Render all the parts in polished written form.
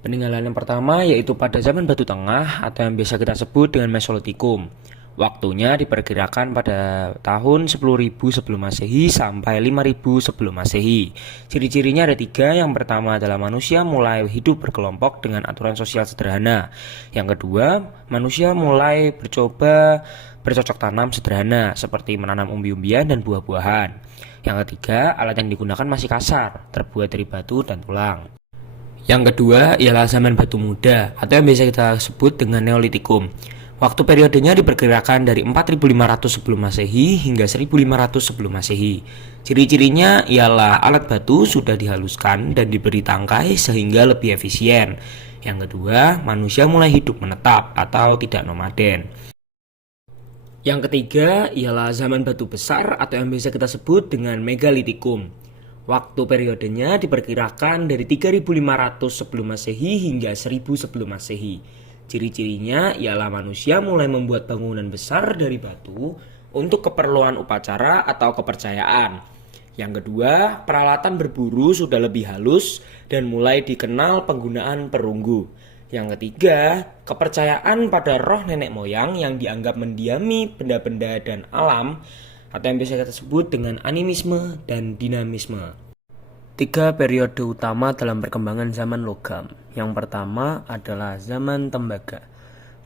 Peninggalan yang pertama yaitu pada zaman Batu Tengah atau yang biasa kita sebut dengan Mesolitikum. Waktunya diperkirakan pada tahun 10.000 sebelum Masehi sampai 5.000 sebelum Masehi. Ciri-cirinya ada tiga. Yang pertama adalah manusia mulai hidup berkelompok dengan aturan sosial sederhana. Yang kedua, manusia mulai bercoba bercocok tanam sederhana seperti menanam umbi-umbian dan buah-buahan. Yang ketiga, alat yang digunakan masih kasar, terbuat dari batu dan tulang. Yang kedua ialah zaman batu muda atau yang biasa kita sebut dengan Neolitikum. Waktu periodenya diperkirakan dari 4.500 sebelum Masehi hingga 1.500 sebelum Masehi. Ciri-cirinya ialah alat batu sudah dihaluskan dan diberi tangkai sehingga lebih efisien. Yang kedua, manusia mulai hidup menetap atau tidak nomaden. Yang ketiga ialah zaman batu besar atau yang biasa kita sebut dengan Megalitikum. Waktu periodenya diperkirakan dari 3.500 sebelum Masehi hingga 1.000 sebelum Masehi. Ciri-cirinya ialah manusia mulai membuat bangunan besar dari batu untuk keperluan upacara atau kepercayaan. Yang kedua, peralatan berburu sudah lebih halus dan mulai dikenal penggunaan perunggu. Yang ketiga, kepercayaan pada roh nenek moyang yang dianggap mendiami benda-benda dan alam atau yang biasa kita sebut dengan animisme dan dinamisme. Tiga periode utama dalam perkembangan zaman logam. Yang pertama adalah zaman tembaga.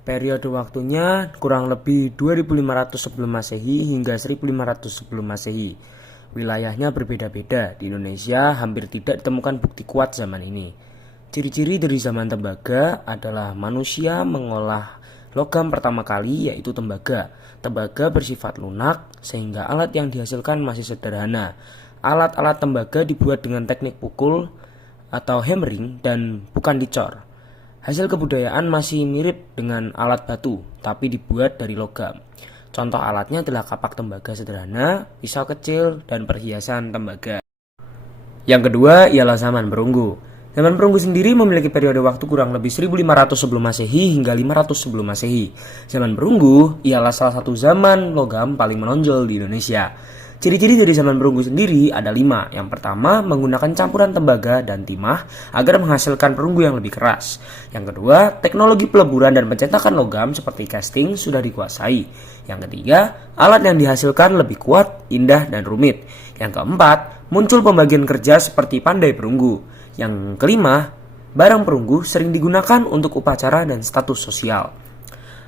Periode waktunya kurang lebih 2.500 sebelum Masehi hingga 1.500 sebelum Masehi. Wilayahnya berbeda-beda. Di Indonesia hampir tidak ditemukan bukti kuat zaman ini. Ciri-ciri dari zaman tembaga adalah manusia mengolah logam pertama kali yaitu tembaga. Tembaga bersifat lunak sehingga alat yang dihasilkan masih sederhana. Alat-alat tembaga dibuat dengan teknik pukul atau hammering dan bukan dicor. Hasil kebudayaan masih mirip dengan alat batu tapi dibuat dari logam. Contoh alatnya adalah kapak tembaga sederhana, pisau kecil, dan perhiasan tembaga. Yang kedua ialah zaman perunggu. Zaman perunggu sendiri memiliki periode waktu kurang lebih 1.500 sebelum Masehi hingga 500 sebelum Masehi. Zaman perunggu ialah salah satu zaman logam paling menonjol di Indonesia. Ciri-ciri dari zaman perunggu sendiri ada 5. Yang pertama, menggunakan campuran tembaga dan timah agar menghasilkan perunggu yang lebih keras. Yang kedua, teknologi peleburan dan pencetakan logam seperti casting sudah dikuasai. Yang ketiga, alat yang dihasilkan lebih kuat, indah, dan rumit. Yang keempat, muncul pembagian kerja seperti pandai perunggu. Yang kelima, barang perunggu sering digunakan untuk upacara dan status sosial.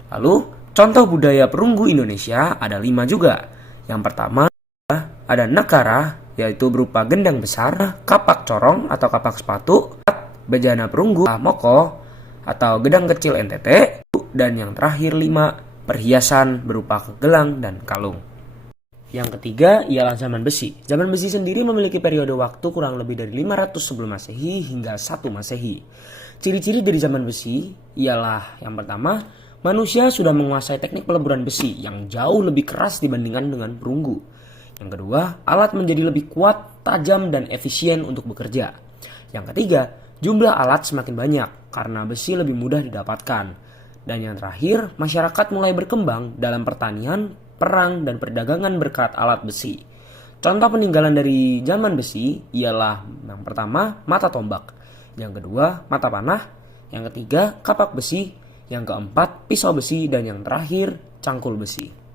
Lalu, contoh budaya perunggu Indonesia ada 5 juga. Yang pertama, ada nakara, yaitu berupa gendang besar, kapak corong atau kapak sepatu, bejana perunggu, moko, atau gedang kecil NTT, dan yang terakhir 5, perhiasan berupa gelang dan kalung. Yang ketiga ialah zaman besi. Zaman besi sendiri memiliki periode waktu kurang lebih dari 500 sebelum Masehi hingga 1 Masehi. Ciri-ciri dari zaman besi ialah yang pertama, manusia sudah menguasai teknik peleburan besi yang jauh lebih keras dibandingkan dengan perunggu. Yang kedua, alat menjadi lebih kuat, tajam, dan efisien untuk bekerja. Yang ketiga, jumlah alat semakin banyak karena besi lebih mudah didapatkan. Dan yang terakhir, masyarakat mulai berkembang dalam pertanian, perang, dan perdagangan berkat alat besi. Contoh peninggalan dari zaman besi ialah yang pertama, mata tombak. Yang kedua, mata panah. Yang ketiga, kapak besi. Yang keempat, pisau besi. Dan yang terakhir, cangkul besi.